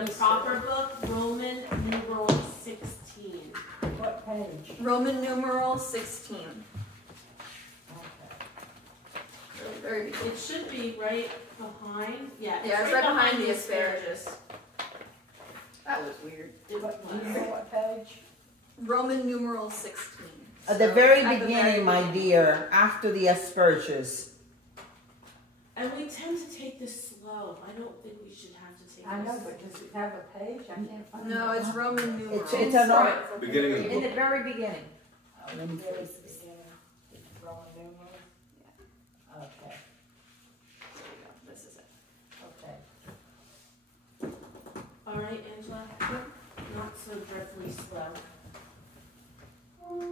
The proper book, Roman numeral 16. What page? Roman numeral 16. Okay. Very beginning. It should be right behind. Yeah, It's right behind the asparagus. That was weird. It was. You know what page? Roman numeral 16. At the So, very at the beginning, very my beginning. dear, after the asperges. And we tend to take this slow. I don't think we should have to take I know, this. but does it have a page? I can't find it. No, it's Roman numeral. It's an art. Beginning of the In the book. very beginning. Oh, let me see. It's Roman numerals? Okay, This is it. okay. All right, Angela? Not so dreadfully slow.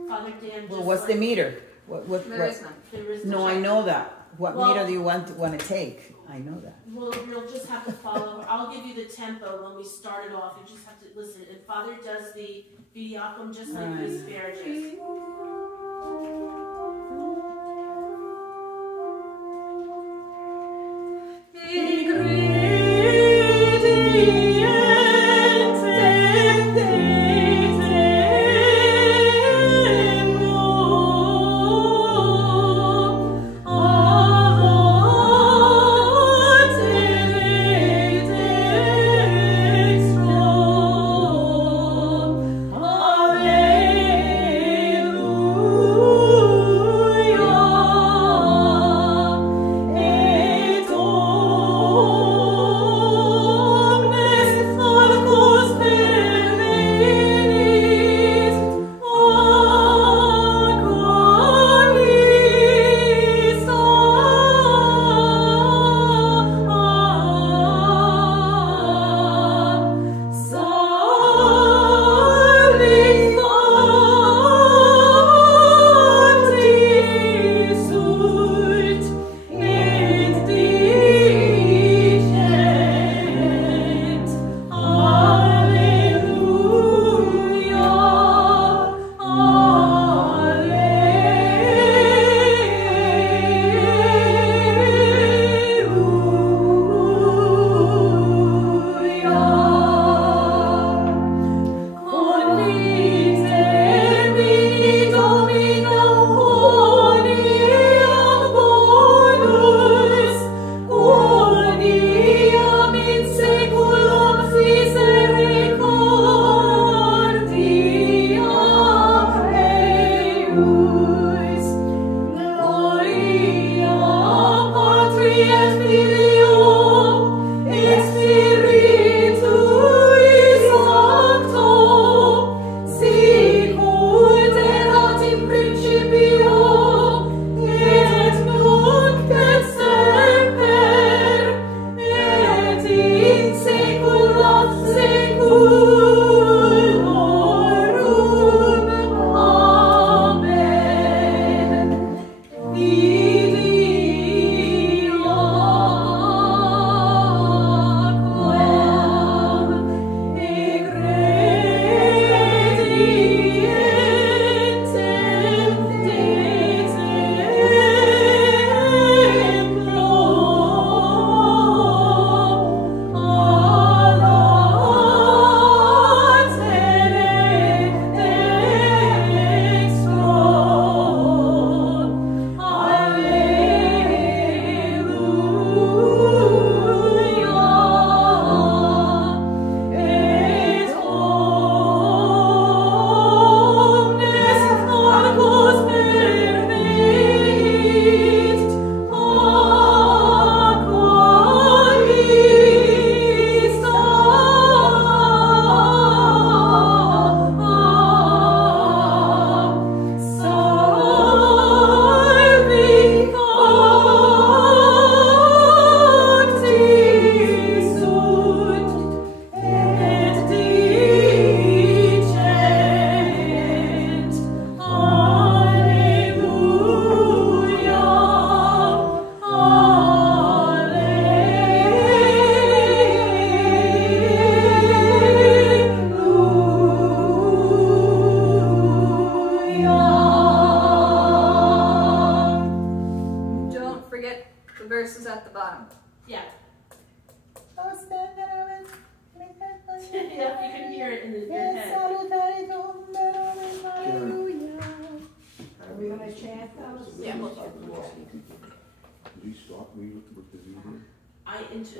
Father Dan, Well, just what's the like- meter? There What? is none. There is No, I know that. What Well- meter do you want to take? I know that. Well, you'll just have to follow. I'll give you the tempo when we start it off. You just have to listen. And Father does the vidiacum just like the asparagus. Alleluia.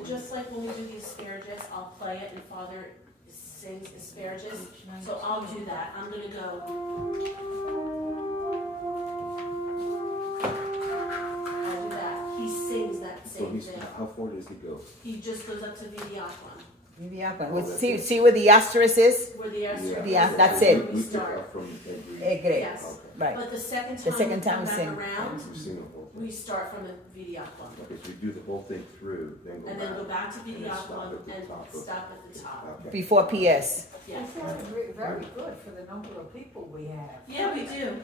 just like when we do the asparagus, I'll play it and Father sings asparagus. So I'll do that. I'm gonna go. I'll do that. He sings that same thing. How far does he go? He just goes up to Vidiakon. See where the asterisk is? Where the asterisk Yeah, is, that's where it. we start. Great. Yes. Right. But the second The time second we time come we back sing. around, We've seen the whole thing. we start from a Vidiakon. Okay, so we do the whole thing through, then go And back. then go back to and then Vidiakon and top of- stop at the top. Okay. Before PS. Yeah. That sounds very good for the number of people we have. Yeah, we do.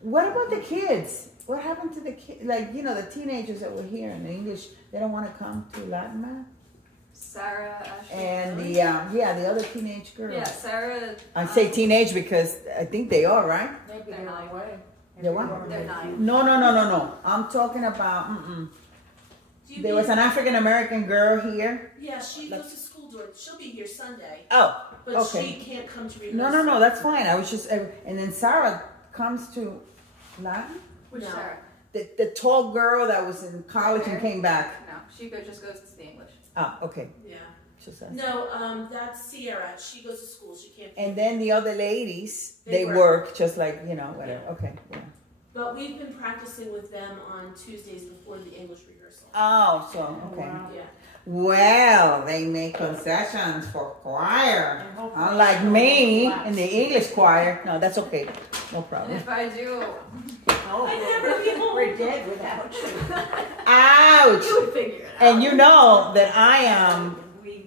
What about the kids? What happened to the kids? Like, you know, the teenagers that were here in English, they don't want to come to Latin Mass? Sarah, Ashley. And the, the other teenage girls. Yeah, Sarah. I say teenage because I think they are, right? Maybe They're they're nine. away. They're what? They're 9. No. I'm talking about, Do you There mean- was an African American girl here. Yeah, she goes to school during. She'll be here Sunday, Oh, but okay. she can't come to rehearsal. No, that's fine. I was just, and then Sarah comes to Latin. Which No. Sarah? The tall girl that was in college and came back. No, she just goes to the English. Ah, okay. Yeah. Just that. No, that's Sierra. She goes to school. She can't. And then the other ladies, They they work. work just like, whatever. Yeah. Okay, yeah. But we've been practicing with them on Tuesdays before the English rehearsal. Oh, so, okay. Wow. Yeah. Well, they make concessions for choir. And hopefully Unlike they'll me relax. in the English choir. No, that's okay. No And problem. if I do, Oh, we're dead without you. Ouch! you would figure it out. And you know that I am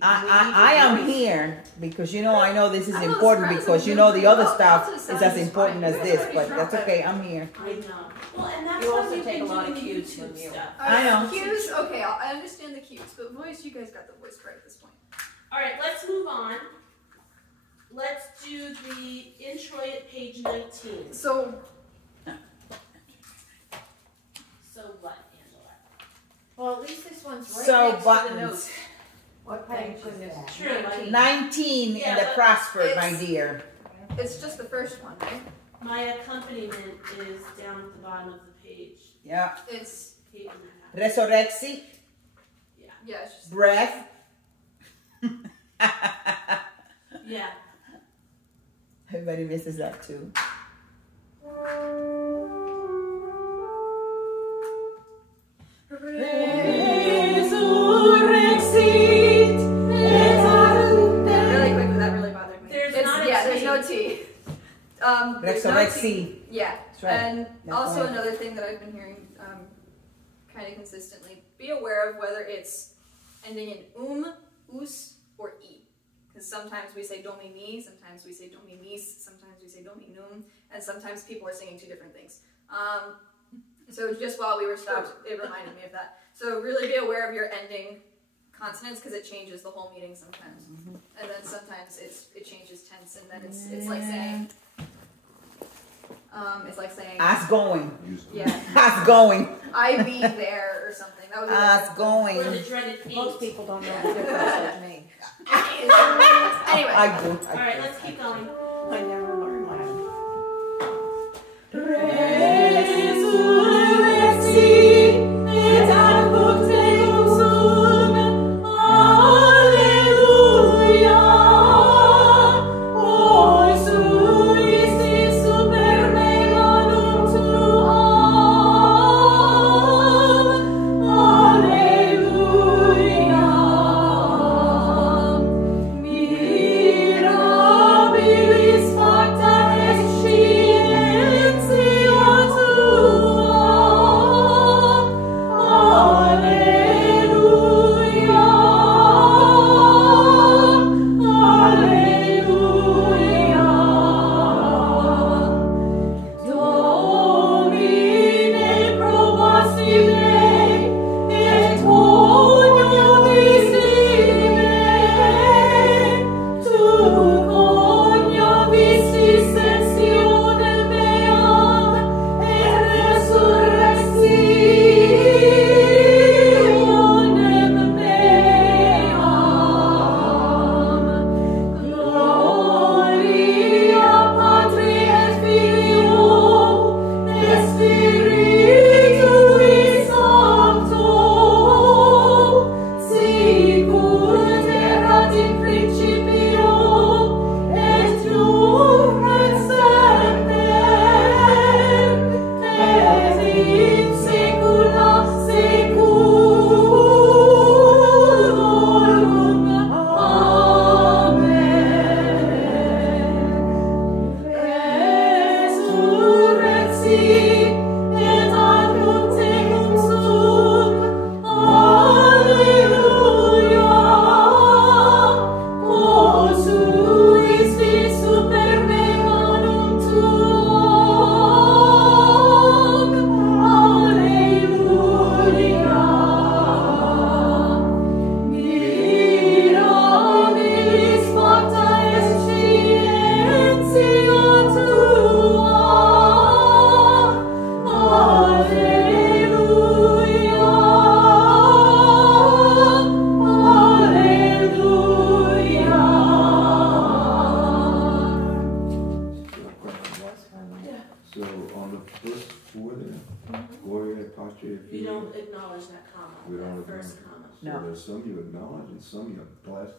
I am We- here because I know this is I know it's important surprising because you the bring other it up. stuff Also, is sounds as important fine. as You guys this, already but dropped that's it. okay. I'm here. I know. Well, and that's You why also we've take been a lot doing of the cues YouTube from you. stuff. I know. Cues, okay, I understand the cues, but voice, you guys got the voice right at this point. All right, let's move on. Let's do the introit at page 19. So, So what, Angela? Well, at least this one's right So next to the buttons. notes. What page is that? True, like 19 Yeah, in the but Prosper, my it's- dear. it's just the first one, right? my accompaniment is down at the bottom of the page. Yeah. It's, Page and a half. Resurrexi, yeah, it's just. breath. Yeah. Everybody misses that too. Really quickly, that really bothered me. There's It's- not a yeah, T. there's no T. There's no T. Resurrexi. Yeah, That's right. and That's also right. another thing that I've been hearing kind of consistently, be aware of whether it's ending in us, or e. Because sometimes we say do mi mi, sometimes we say do mi mis, sometimes we say do mi num, and sometimes people are singing two different things. So just while we were stopped, it reminded me of that. So really be aware of your ending consonants because it changes the whole meaning sometimes. And then sometimes it changes tense, and then it's like saying Us going. Use them. yeah, Us going. I be there or something. That would be Us Or the going. dreaded eight. Most people don't know the difference with me. Anyway, I do. All right, let's keep going. I never learned Latin. Mirabilis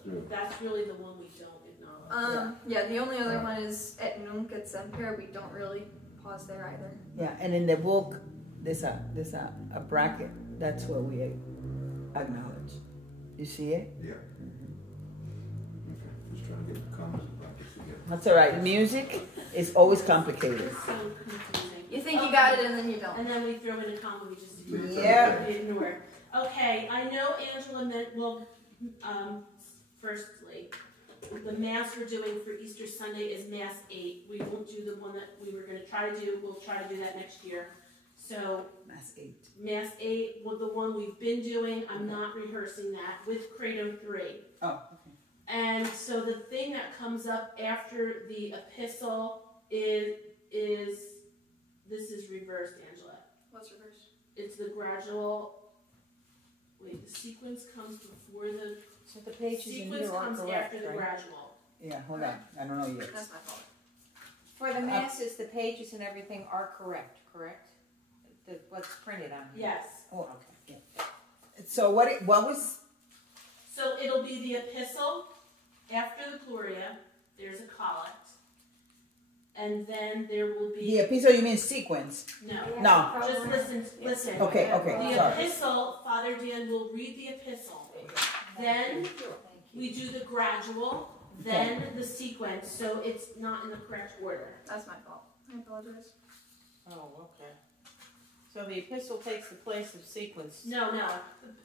through. That's really the one we don't acknowledge. Yeah, the only other one is et nunc et semper. We don't really pause there either. Yeah, and in the book, there's a bracket. That's what we acknowledge. You see it? Yeah. Okay, just trying to get the comments about this together. That's all right. Music is always complicated. It's so confusing. You think you got it and then you don't. And then we throw in a comma we just ignore. Yeah. We ignore. Okay, I know Angela meant, well, firstly, the Mass we're doing for Easter Sunday is Mass 8. We won't do the one that we were going to try to do. We'll try to do that next year. So, Mass 8. Mass 8, well, the one we've been doing, I'm not rehearsing that with Credo 3. Oh, okay. And so the thing that comes up after the epistle is this is reversed, Angela. What's reversed? It's the gradual. Wait, the sequence comes before the. So the pages in Sequence here are comes correct, after the right? gradual. Yeah, hold on. I don't know yet. That's my fault. For the masses, the pages and everything are correct? What's printed on here? Yes. Oh, okay. Yeah. So what was? So it'll be the epistle after the Gloria. There's a collect, and then there will be The epistle, you mean sequence? no. No. Just listen. Okay, The sorry. epistle, Father Dan will read the epistle. Then we do the gradual, then the sequence, so it's not in the correct order. That's my fault. I apologize. Oh, okay. So the epistle takes the place of sequence. No.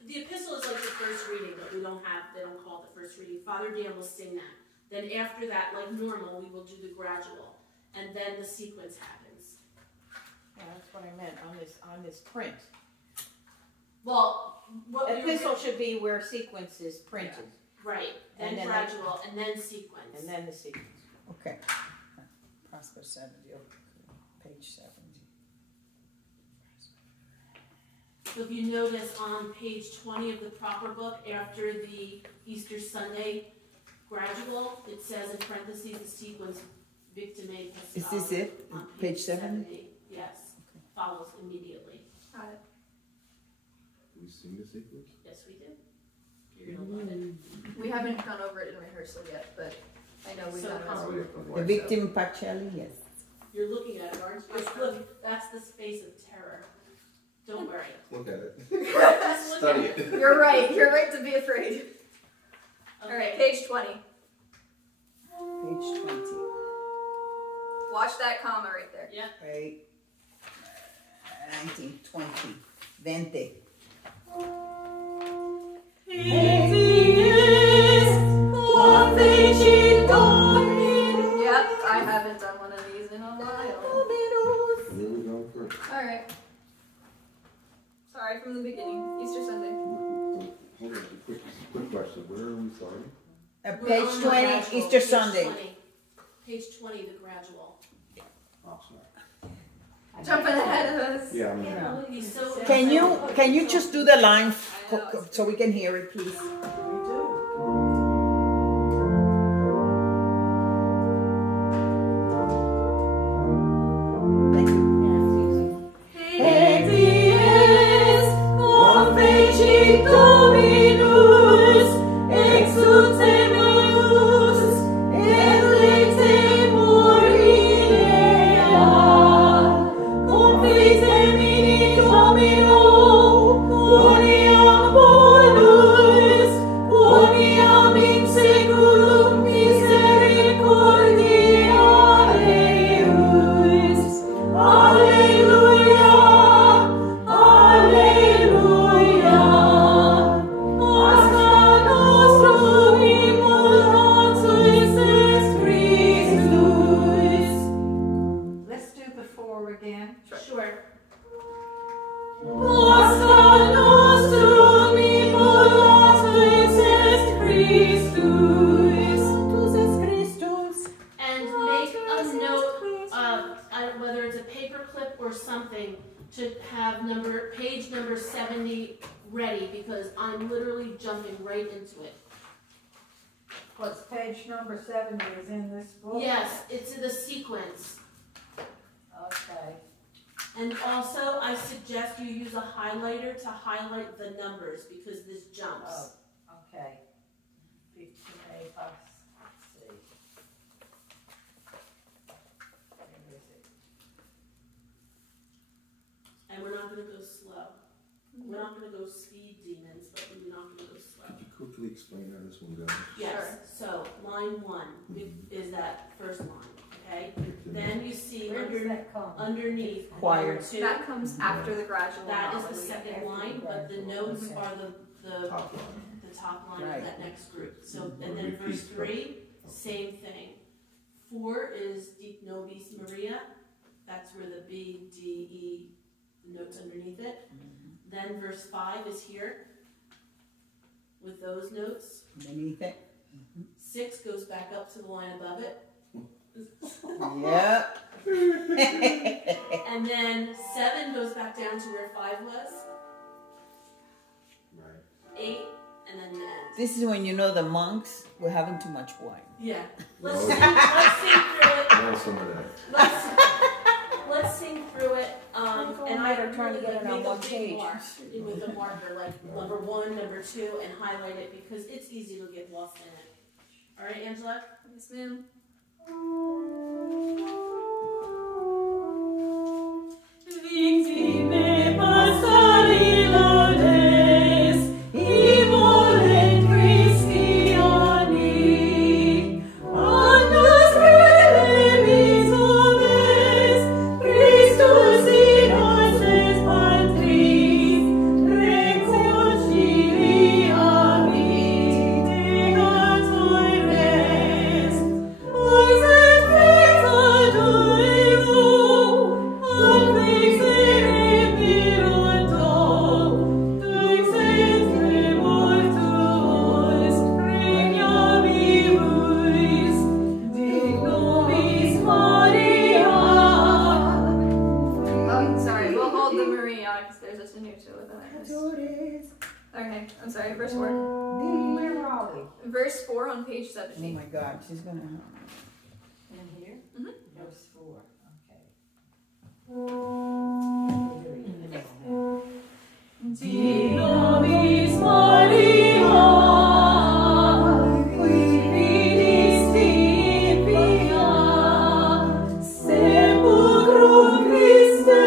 The epistle is like the first reading, but they don't call it the first reading. Father Dan will sing that. Then after that, like normal, we will do the gradual, and then the sequence happens. Yeah, that's what I meant on this print. Well, what Epistle should be where sequence is printed, right, then And then gradual, and then sequence. and then the sequence. Okay. Prosper 70, page 70. So if you notice on page 20 of the proper book, after the Easter Sunday gradual, it says in parentheses the sequence victime. Is this it? On Page 7? Yes, Okay. follows immediately. Got it. Do we sing the sequence? Yes, we did. You're gonna love it. We haven't gone over it in rehearsal yet, but I know we've So done Oh, it. yeah, from The what- victim Pacelli, yes. You're looking at it, aren't you? Look, that's the face of terror. Don't worry. Look at it. Just look Study at it. You're right. You're right to be afraid. Okay. All right, page 20. Page 20. Watch that comma right there. Yep. Right. 19, 20. 20. Yep, I haven't done one of these in a while. Where are we going first? All right. Sorry from the beginning. Easter Sunday. Hold on, quick question. Where are we starting? We're Page on the 20, gradual, Easter page Sunday. 20. Page 20, the gradual. Oh, sorry. Jumping ahead of us. Yeah, I'm Yeah, look, he's so Can you just do the line so we can hear it, please? Thank you. Let's do before again. Sure. And make a note of whether it's a paper clip or something to have page number 70 ready, because I'm literally jumping right into it. What's page number 70 is in this book? Yes, it's in the sequence. Okay. And also, I suggest you use a highlighter to highlight the numbers because this jumps. Oh, okay. 15. make us, let's see. Where is it? And we're not gonna go slow. We're not gonna go speed demons, but we're not gonna go slow. Could you quickly explain how this one goes? Yes, so line 1 is that first line, okay? Then you see Where does that come? underneath Choir. number 2. That comes after the gradual That is the melody. second line, but the notes are the Top line. top line Right. of that next group. So, Mhm. and then Repeat verse stuff. 3, same thing. 4 is Dic Nobis Maria. That's where the B, D, E, the notes underneath it. Then verse 5 is here with those notes. Underneath it. 6 goes back up to the line above it. Yep. And then 7 goes back down to where 5 was. Right. 8, and then the end. This is when you know the monks were having too much wine. Yeah. No. Let's sing through it. I want some of that. Let's sing through it. And I are trying to get it on make a one big page. mark with a marker, like number 1, number 2, and highlight it because it's easy to get lost in it. All right, Angela. Yes, ma'am. Victime passari laudes, imolent Christiani, annus redemis oves, Christus in hoces Patris, reconciliavit, negat oires, ois et peccatoribus, Sorry, we'll hold the Maria because there's a tenuto with it. Okay, I'm sorry, verse 4. Where are we? Verse 4 on page Oh 70. my God, she's gonna. In here? Mhm. Verse 4, okay. Nobis Maria, qui finisti pia, sepulchrum Christe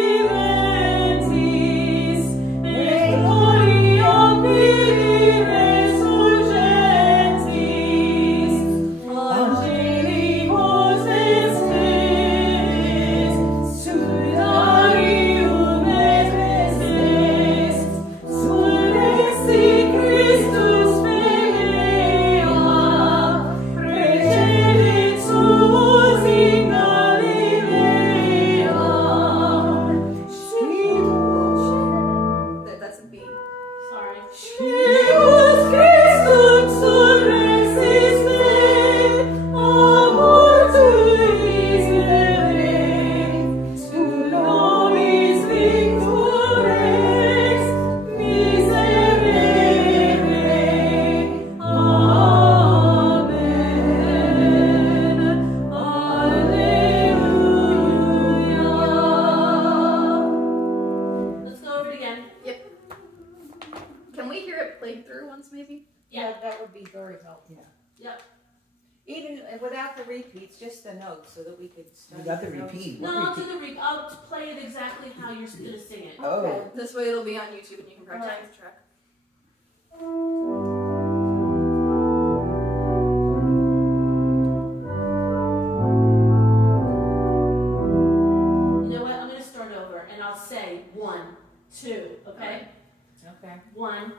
viventis, et gloria Filii resurgentis, angelicos estes, sudarium et estes, surrexi Christus pelea, precedit suos in Galilea. That's a B. Sorry. Scimus Christum surrexiste, a mortuis vere, tu nobis victor ex miserere. Amen. Alleluia. Let's go over it again. Yep. Can we hear it played through once, maybe? Yeah. That would be very helpful. Yep. Even without the repeats, just the notes so that we could study You got the notes. repeat. No, I'll do the I'll play it exactly how you're gonna sing it. Oh. This way it'll be on YouTube and you can practice Alright. the track. You know what? I'm gonna start over and I'll say 1, 2, okay? Okay. 1.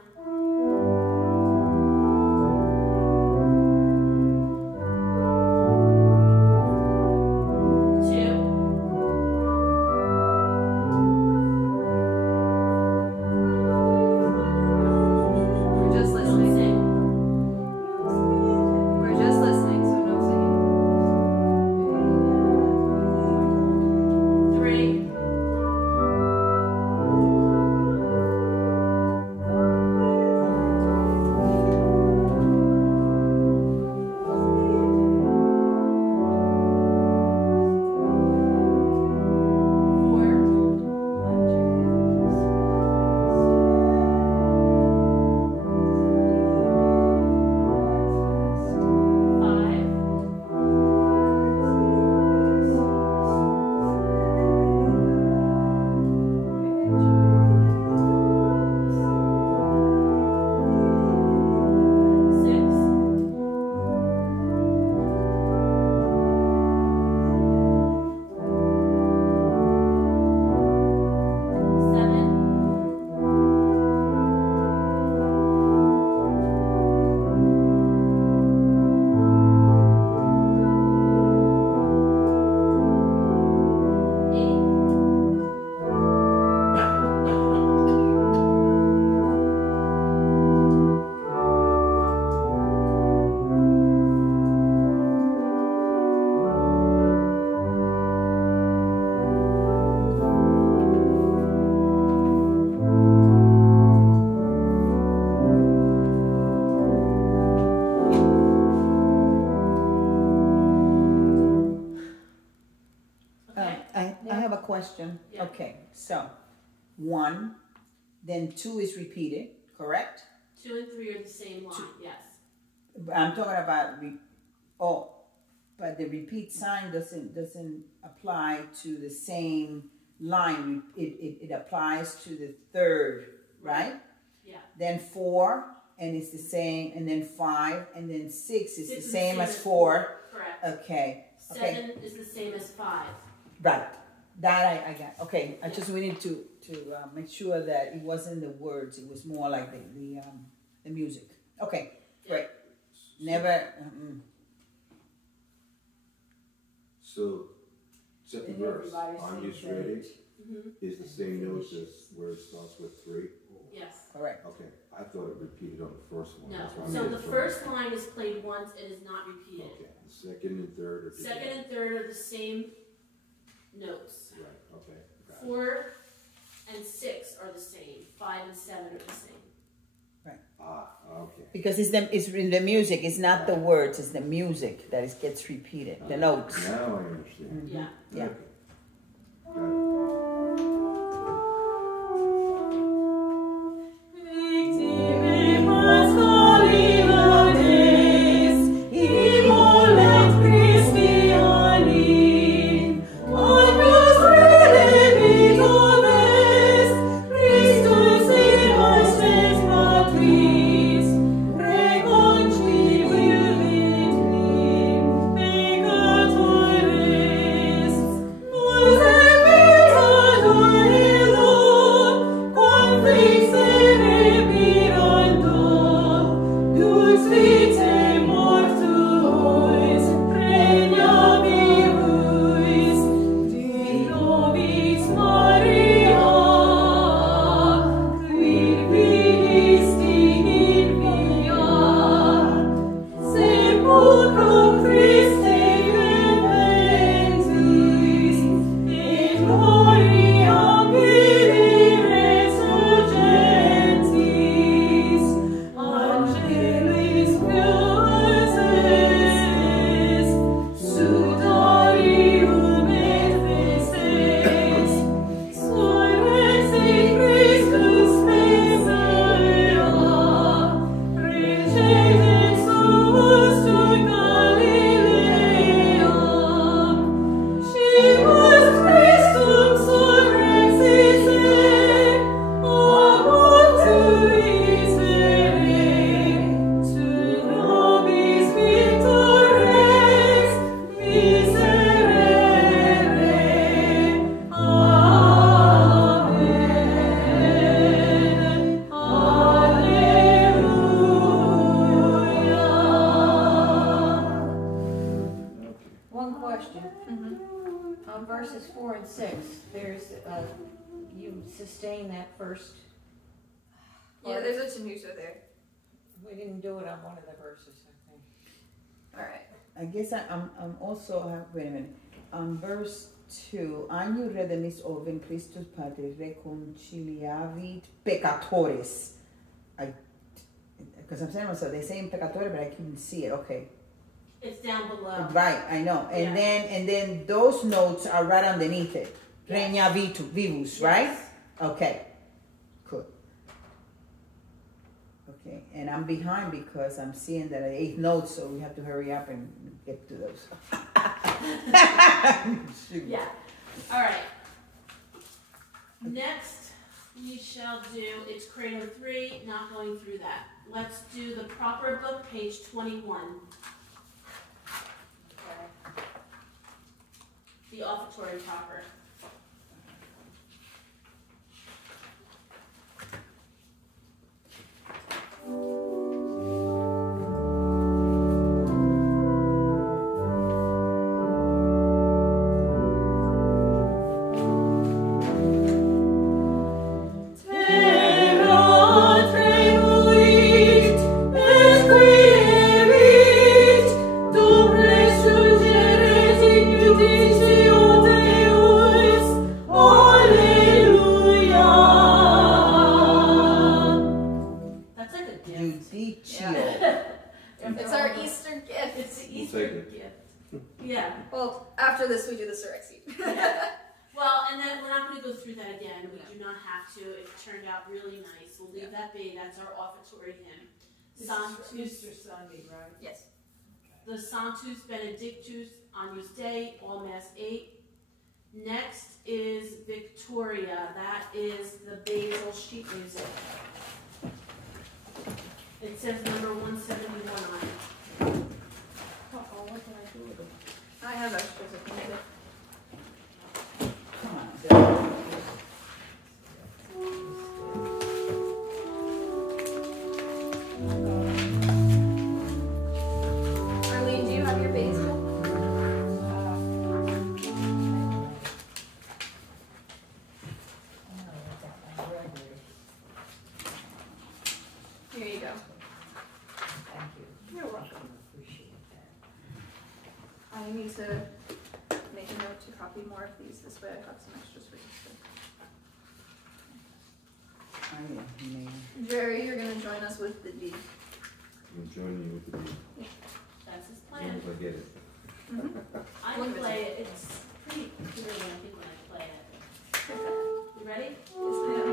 We're just listening. question. Yeah. Okay, so 1, then 2 is repeated, correct? 2 and 3 are the same line, yes. But I'm talking about but the repeat sign doesn't apply to the same line. It applies to the third, right? Yeah. Then 4, and it's the same, and then 5, and then 6 is 6 the same as 4. Correct. Okay. 7 is the same as 5. Right. That I got. Okay. We needed to make sure that it wasn't the words. It was more like the music. Okay. Great. Never. So, second verse, on you ready, Mm-hmm. is the same notes as where it starts with 3? Yes. Correct. Okay, I thought it repeated on the first one. No. That's why I So made the it first line is played once. It is not repeated. Okay, the second and third are together. Second and third are the same notes. Right, okay. Got it. 4 and 6 are the same. 5 and 7 are the same. Okay. Because it's in the music. It's not the words. It's the music that gets repeated. The notes. Now I understand. Yeah. Yeah. Okay. Got it. verses 4 and 6, there's, you sustain that first. Yeah, there's a tenuto there. We didn't do it on one of the verses, I think. Alright. I guess I'm also, wait a minute, on verse 2, Agnio redemis ovem Christus Patris reconciliavit peccatores. Because I'm saying myself, they're saying peccatore, but I couldn't see it. Okay. It's down below. Right, I know. And then those notes are right underneath it. Regna vivus, right? Okay. Cool. Okay, and I'm behind because I'm seeing that I 8 notes, so we have to hurry up and get to those. Yeah. All right. Next, we shall do, it's Credo 3, not going through that. Let's do the proper book, page 21. The offertory proper. It's our Easter gift. It's the Easter gift. Yeah. Well, after this we do the Surrexy. Yeah. Well, and then we're not going to go through that again. We do not have to. It turned out really nice. We'll leave that be. That's our offertory hymn. Sanctus, Easter Sunday, right? Yes. the Sanctus Benedictus Agnus Dei, all Mass 8. Next is Victoria. That is the Basil sheet music. It says number 171 on it. Uh-oh, what can I do with it? I have extras if needed. Come on. Arlene, do you have your basil? Here you go. Thank you. You're welcome. Appreciate that. I need to make a note to copy more of these. This way I have some extras for you. Oh, yeah, man. Jerry, you're going to join us with the D. I'm joining you with the beat. That's his As plan. long as I get it. I can play it. It's pretty clear when I think when I play it. You ready? Yes, ma'am.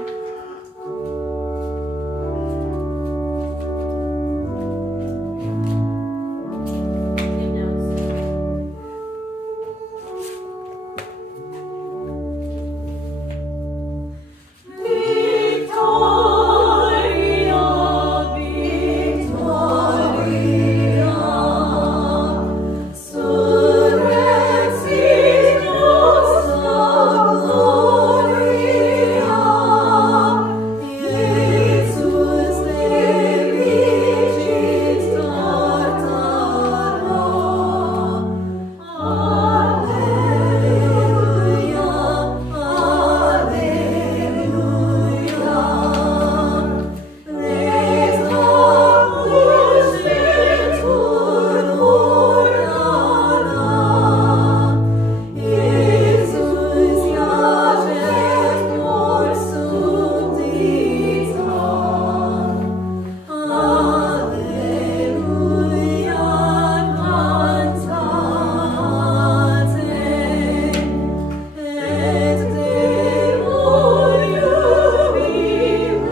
Take notes. Victoria, Victoria, surrexit nostra gloria, Jesus levigit tartara. Alleluia, alleluia. Les capus ventur orana, Jesus iacet cor subdita. Alleluia, cantate, et Deo jubilate,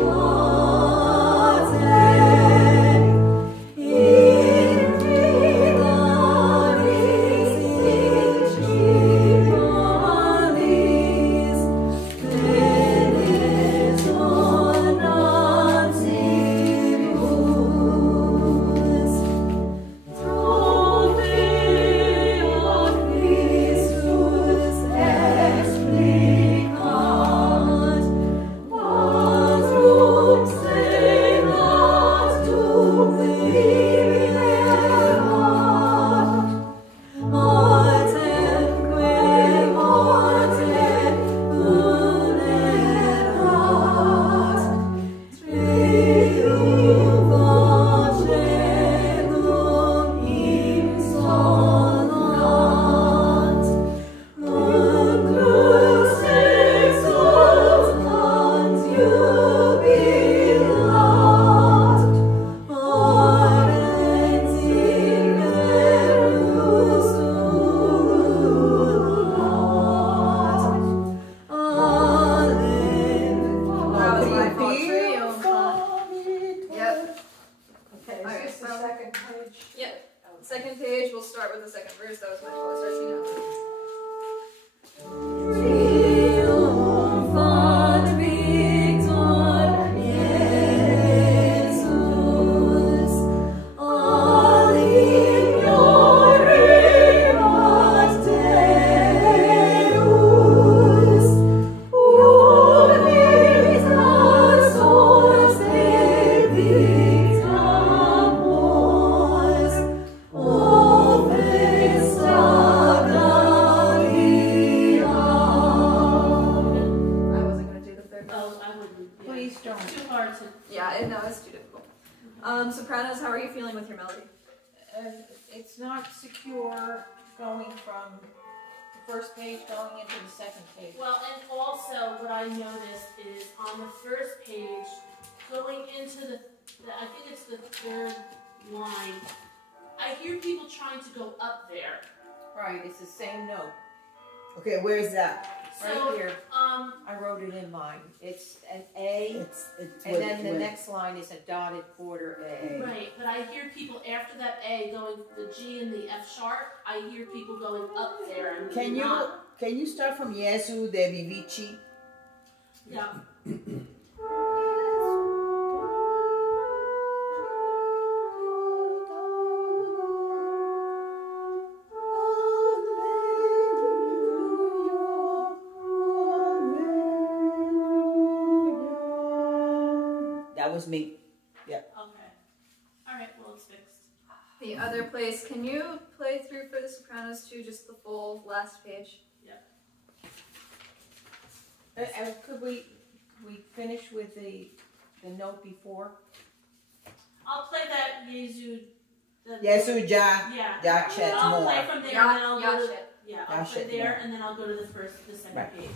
in filaris incipalis, tenes donatibus. Trofea Christus explicat, Patrum senat dubliverat, mortemque mortem unerat, triumphant celum insonant, mundus exultant jubilat, orens inverus ululat. Alleluia. That was my fault. Triumphant. Yep. Okay, Alright, is this the well- second page? Yep. Second page, we'll start with the second verse. That was my fault. I started singing out. Triumphant victor Jesus, aligloriamat Deus, unitas os dedicamos, o festa Gallia. I wasn't going to do the third verse. Oh, I wouldn't. Yeah. Please don't. It's too hard to. Yeah, no, it's too difficult. Sopranos, how are you feeling with your melody? It's not secure going from the first page going into the second page. Well, and also what I noticed is on the first page, going into the I think it's the third line, I hear people trying to go up there. Right, it's the same note. Okay, where is that? So, here. I wrote it in mine. It's an A, and then the next line is a dotted quarter A. right, but I hear people after that A going the G and the F sharp. I hear people going up there and Can you start from Yesu Devi Vici? Yeah. That was me. Okay. All right. Well, it's fixed. The other place, can you play through for the sopranos too, just the full last page? Could we finish with the note before? I'll play that Yesu. Yesu Ja Yeah. Chet I'll more. play from there, and then I'll go. To, Chet. I'll play Chet there, more. and then I'll go to the second Right. page.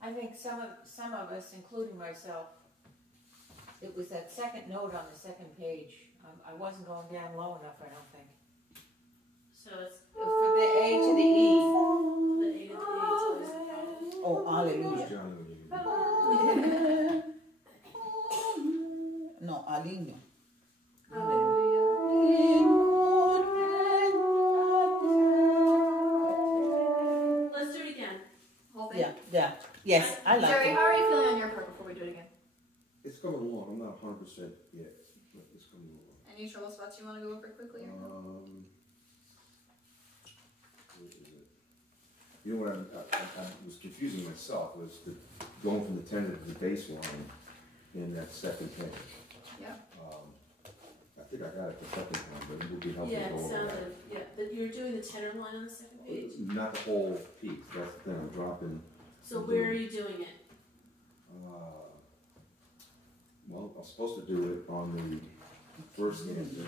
I think some of us, including myself, it was that second note on the second page. I wasn't going down low enough, I don't think. So it's For the A to the E. the A to the E. Oh, hallelujah. Johnny, when you No, Alino. Let's do it again. Whole thing? Yeah. Yes, I like Jerry, it. how are you feeling on your part before we do it again? It's coming along. I'm not 100% yet, but it's coming along. Any trouble spots you want to go over quickly? What is it? You know what I was confusing myself was going from the tenor to the bass line in that second page. Yeah. I think I got it the second time, but it would be helpful Yeah, to it go over that. sounded. Yeah, that you're doing the tenor line on the second page. Not the whole piece. That's the thing. I'm dropping. So where are you doing it? Well, I'm supposed to do it on the first stanza, and then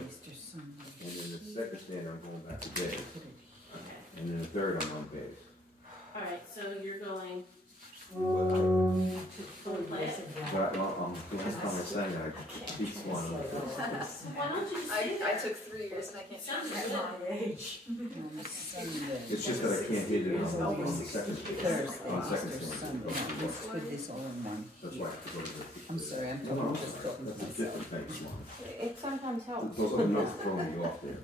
the second stanza I'm going back to bass, Okay. and then the third I'm on bass. All right. So you're going. But Play it. the last time I sang it, I keep one. Why don't you just sing I it? took 3 years and I can't Sounds sing good. It's just that I can't hit it on the second Thursday, on the second Easter stanza. Sunday. No, let's put this all in one. That's why I have to go to the. I'm sorry, I'm No, no, talking, just talking to that's a myself. different thing. Come on. It sometimes helps. Those other notes throwing me off there.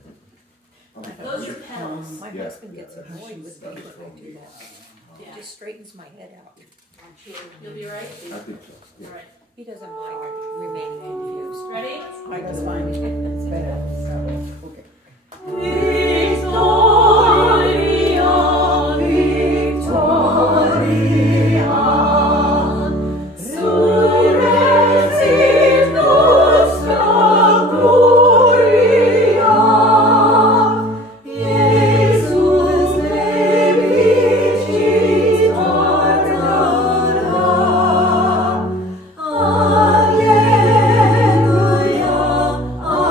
Those are pedals. My Yeah, husband yeah, gets that's- annoyed with me that's when I throwing do me that. off. Yeah. It just straightens my head out. You'll be right. I think so. Yeah. All right. He doesn't mind remaining confused. Ready? That's fine. It's better. Okay. Alleluia,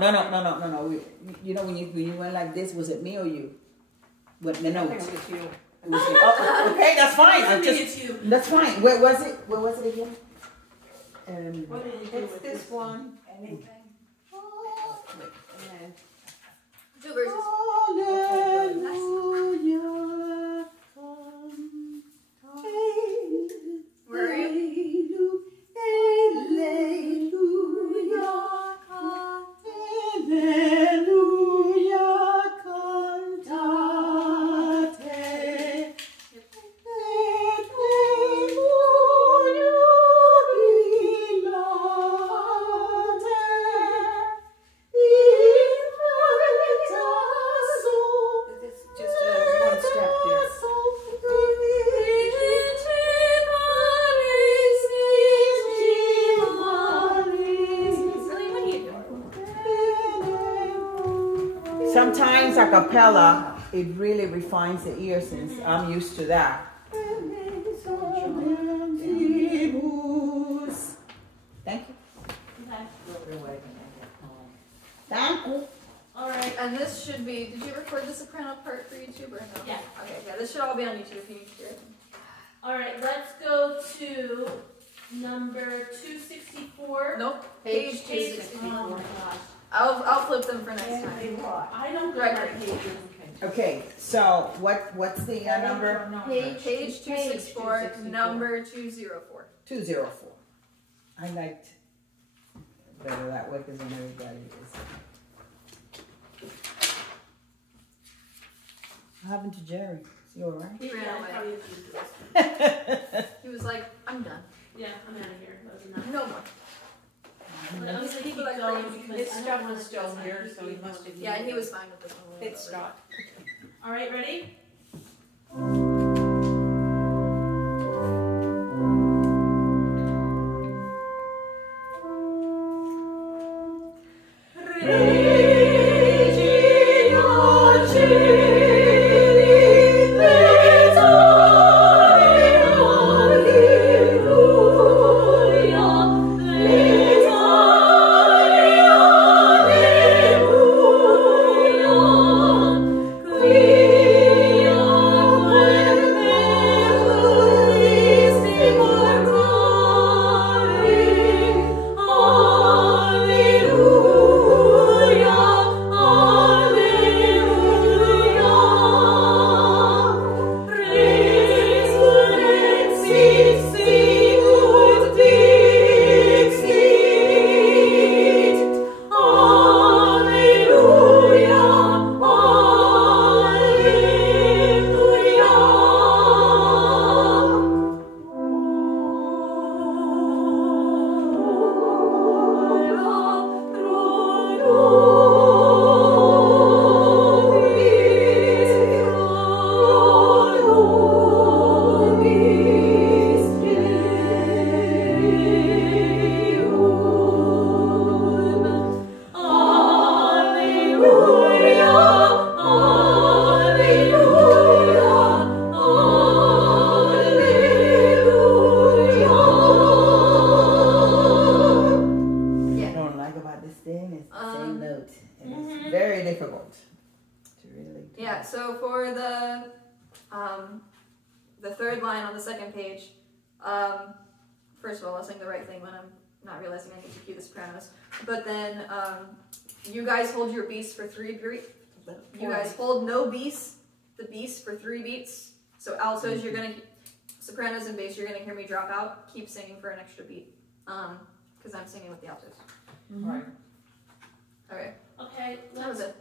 No. You know when you went like this, was it me or you? What the I note? think it was you. It was you. Oh, okay, that's fine. I I'm think just. it's you. That's fine. Where was it? Where was it again? What did you do with this one? Anything? And then, Two verses. Hallelujah. Where are you? it's just one step there. Really, what are you doing? Sometimes a cappella, it really refines the ear since I'm used to that. Thank you. Okay. Thank you. All right. And this should be, did you record the soprano part for YouTube or no? Yeah. Okay, yeah, this should all be on YouTube if you need to hear it. All right. Let's go to number 264. Nope, Page page 264. Oh my gosh. I'll flip them for next time. I don't Right. get my pages. Okay, so what's the number? Page 264, number 204. 204. I liked better that way because then everybody is. What happened to Jerry? Is he all right? Yeah, Ran away. probably a few days. He was like, I'm done. Yeah, I'm out of here. That was enough. No more. But I'm gonna keep People like going crazy. because His I don't stuff want was to still just here, keep so he going. must have. Yeah, he was fine with this one. It stopped. All right, ready? Yeah, so for the third line on the second page, first of all, I'll sing the right thing when I'm not realizing I need to cue the sopranos. But then you guys hold your beats for you guys hold no beats, the beats for 3 beats. So altos, you're gonna, sopranos and bass, you're gonna hear me drop out. Keep singing for an extra beat, because I'm singing with the altos. Right. All right, Okay, that was let's, it.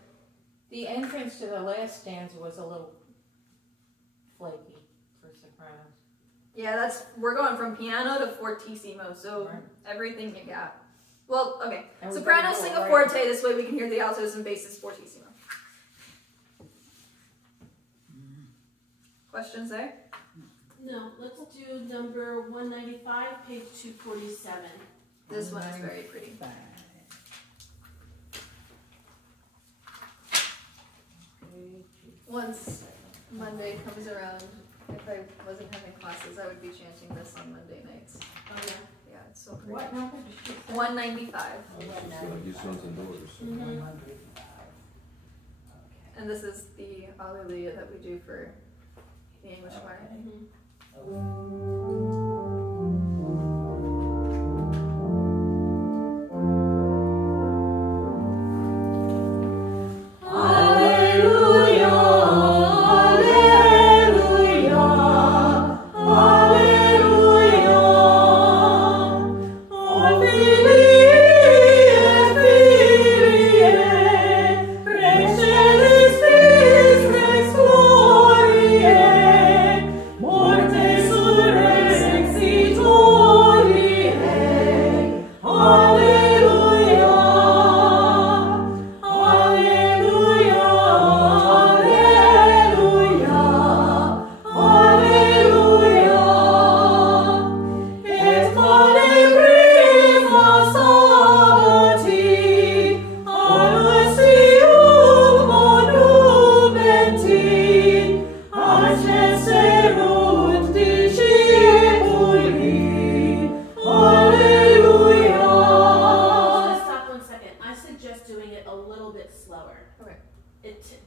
The entrance to the last stanza was a little flaky for sopranos. Yeah, we're going from piano to fortissimo, so Right. everything you got. Well, okay. Everybody Sopranos go sing a right. forte, this way we can hear the altos, and basses fortissimo. Questions there? no, let's do number 195, page 247. This one is very pretty. Once Monday comes around, if I wasn't having classes, I would be chanting this on Monday nights. Oh yeah. Yeah, it's so so great. What number did she say? 195. Your sons and daughters. Mhm. 105. And this is the Alleluia that we do for the English choir. Mhm.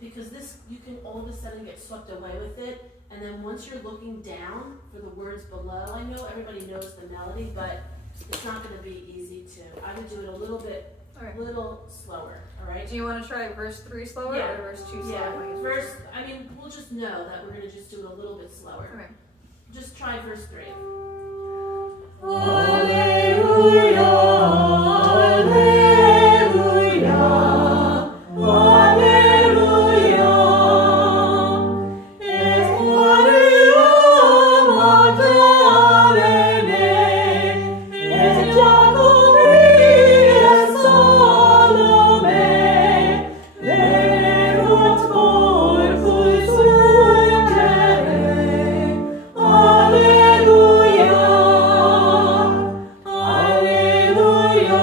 Because this, you can all of a sudden get swept away with it, and then once you're looking down for the words below, I know everybody knows the melody, but it's not going to be easy to. I would do it a little bit, little slower. All right. Do you want to try verse 3 slower or verse 2 slower? Yeah. Verse. I mean, we'll just know that we're going to just do it a little bit slower. Okay. Just try verse 3. Alleluia, alleluia, alleluia. Et Mariam Magdalene, et Jacobi et Salome, venerunt corpus ungere. Alleluia, alleluia,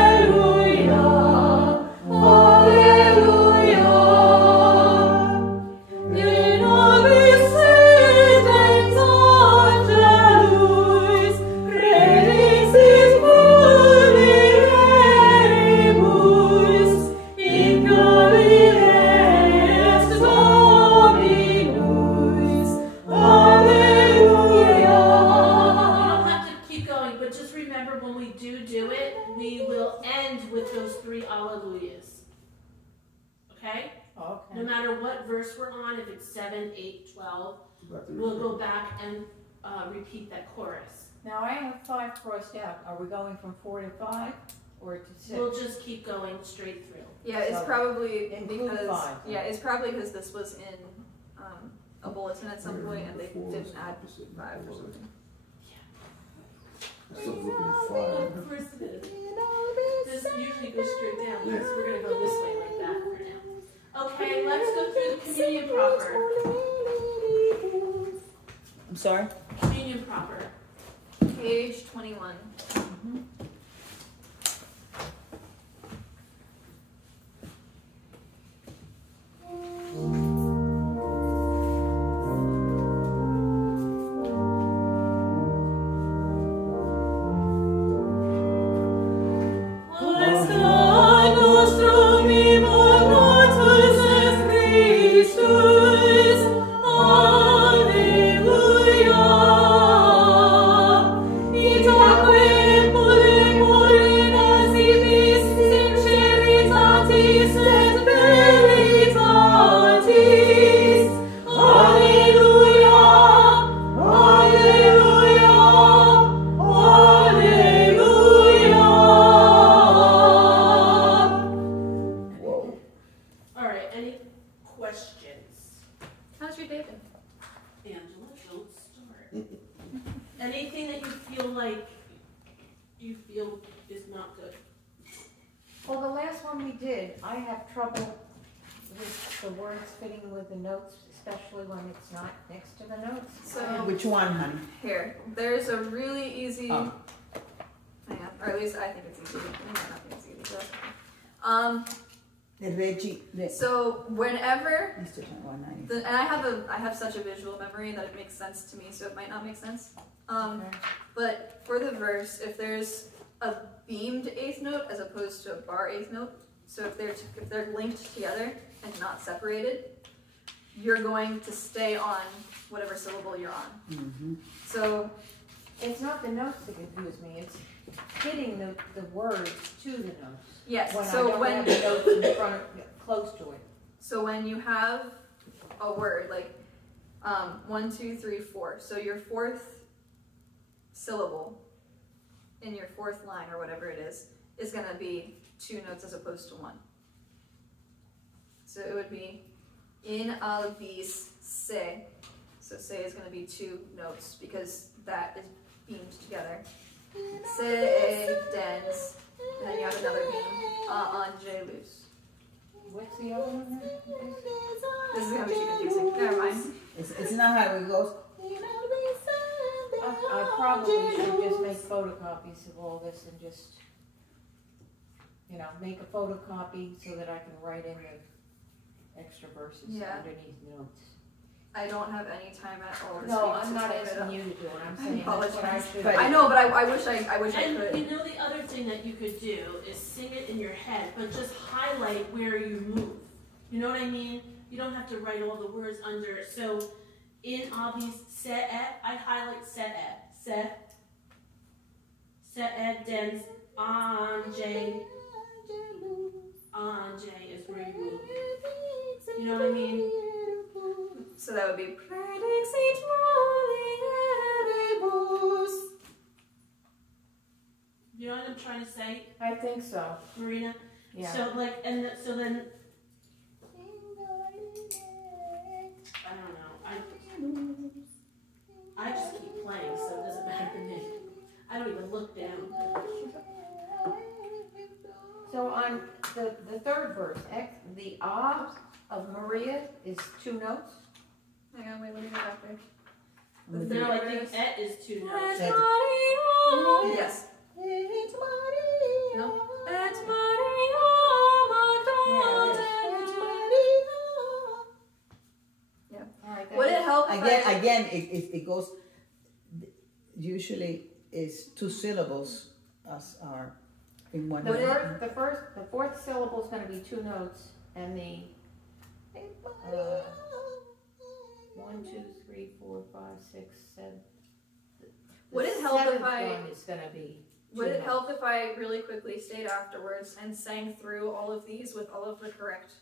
alleluia, alleluia. In nobis sedens angelus, predixit mulieribus, incavire est Dominus. Alleluia. You don't have to keep going, but just remember when we do it, we will end with those 3 alleluias. Okay? Okay. No matter what verse we're on, if it's 7, 8, 12, Back to we'll the- go back and repeat that chorus. Now I have 5 crossed out. Are we going from 4 to 5 or to 6? We'll just keep going straight through. Yeah, it's So, probably include because 5. it's probably because this was in a bulletin at some point and they Four is didn't add opposite 5 or below it. something. I'm still looking at 5. Of course it is. Just usually go straight down because we're going to go this way like that for now. Okay, let's go through the communion proper. I'm sorry? Communion proper. Page 21. Nostrum immolatus est Christus. Alleluia. Itaque pulemur in asibis sinceritatis et veritatis. Alleluia. Alleluia. Alleluia. Whoa. All right, any questions? How's your day been? Angela, don't start. Anything that you feel is not good? Well, the last one we did, I have trouble with the words fitting with the notes, especially when it's not next to the notes. So Which one, honey? here, there's a really easy, Oh. or at least I think it's easy. It might not be as easy, but The Reggie, so whenever Mr. 190. and I have such a visual memory that it makes sense to me, so it might not make sense. Okay. But for the verse, if there's a beamed eighth note as opposed to a bar eighth note, so if they're linked together and not separated, you're going to stay on whatever syllable you're on. Mm-hmm. So It's not the notes that confuse me, it's hitting the words to the notes. yes, When I so don't have the notes in front of, close to it. so when you have a word like 1, 2, 3, 4, so your fourth syllable in your fourth line or whatever it is going to be 2 notes as opposed to 1. So it would be in al bis se. So se is going to be 2 notes because that is beamed together. Se dens, and then you have another beam. Angelus. What's the other one? This is going to be too confusing. Never mind. It's not how it goes. I probably should just make photocopies of all this and just, make a photocopy so that I can write in the extra verses underneath notes. I don't have any time at all this No, week I'm to not type it asking up. you to do it. I'm saying that's what I should. But- I know, but I wish I And could. you know the other thing that you could do is sing it in your head, but just highlight where you move. You know what I mean? You don't have to write all the words under. So in abis se I highlight se dens anje is where you move. You know what I mean? So that would be You know what I'm trying to say, I think so. Marina? Yeah. So like, and so then, I don't know. I just keep playing, so it doesn't matter to me. I don't even look down. So on the third verse, the ah of Maria is 2 notes. Hang on, wait, let me go back there. No, I think et is 2 notes. Et. Yes. No. Yeah. All right. Would it help if I- Again, it goes. Usually, is 2 syllables as are in one. Would it- word. The fourth syllable is going to be 2 notes, and the 1, 2, 3, 4, 5, 6, 7. Would it help if seventh I- one is going to be. Would 2 it notes. help if I really quickly stayed afterwards and sang through all of these with all of the correct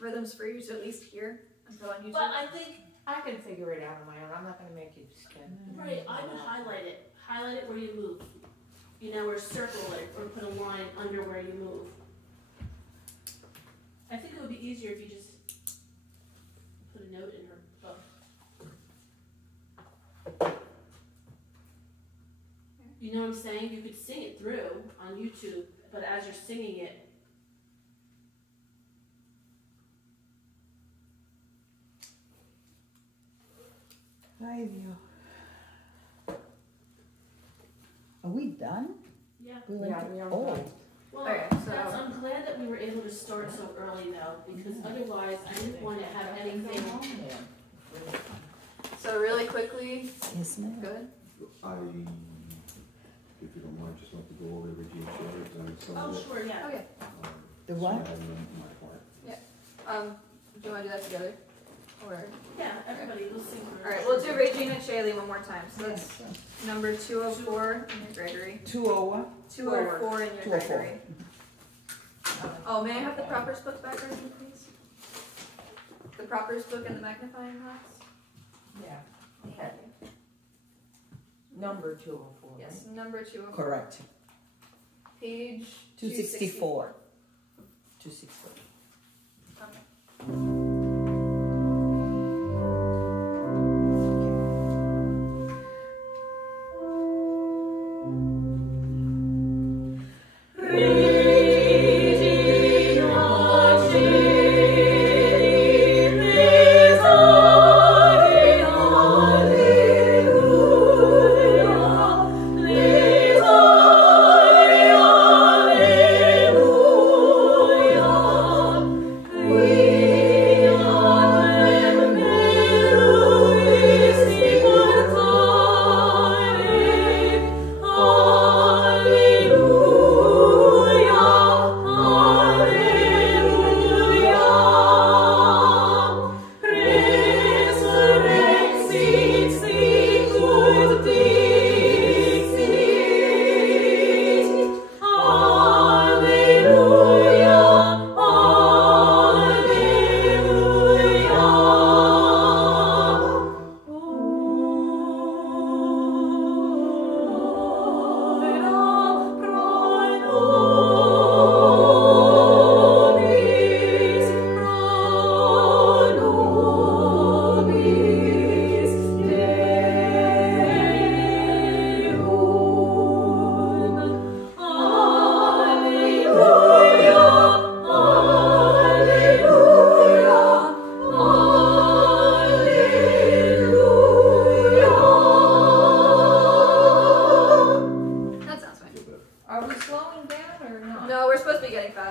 rhythms for you to at least hear and put on YouTube? But I think, I can figure it out on my own. I'm not going to make you spin. right, I would highlight it. Highlight it where you move. Or circle it, or put a line under where you move. I think it would be easier if you just put a note in her book. You know what I'm saying? You could sing it through on YouTube, but as you're singing it, Ay, Dios. Are we done? yeah. We went Yeah, to- we are oh. done. Well, Okay, so- I'm glad that we were able to start so early though, because otherwise I didn't want to have anything. So really quickly, Yes, ma'am. good. If you don't mind, just want to go over the Regina Shores and some Oh, of it. sure, yeah. Okay. The some what? I have in my part. Do you want to do that together? Or Yeah, everybody, we'll sing for. all right, we'll do Regina Caeli one more time. So that's number 204 in your Gregory. 201. 204 in your 204. Gregory. Oh, may I have the Proper's book back, Reggie, please? The Proper's book and the magnifying glass. Yeah. Okay. Number 204. right? Yes, number 204. Correct. Page 264. 264. Okay.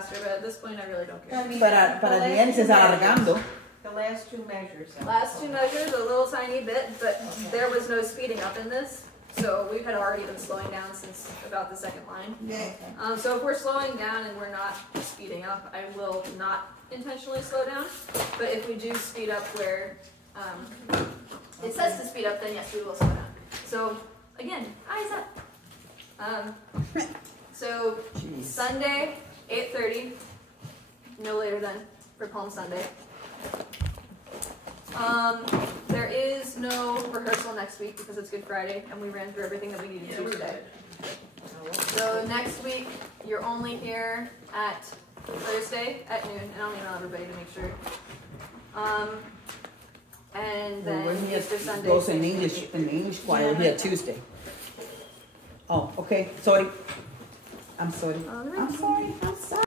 faster, but at this point I really don't care. I mean, Para the el last bien se two está measures- alargando. The last two measures. Last two measures, a little tiny bit, but Okay. there was no speeding up in this. So we had already been slowing down since about the second line. Okay. So if we're slowing down and we're not speeding up, I will not intentionally slow down. But if we do speed up where it says to speed up, then yes, we will slow down. So again, eyes up. So Jeez. Sunday, 8:30, no later than for Palm Sunday. There is no rehearsal next week because it's Good Friday and we ran through everything that we needed to today. So next week, you're only here at Thursday at noon, and I'll email everybody to make sure. And then Well, we're here, Easter Sunday. goes in same English, thing. in the English choir, Yeah, we're here but- Tuesday. Oh, okay, sorry. I'm sorry. All right. I'm sorry, I'm sorry.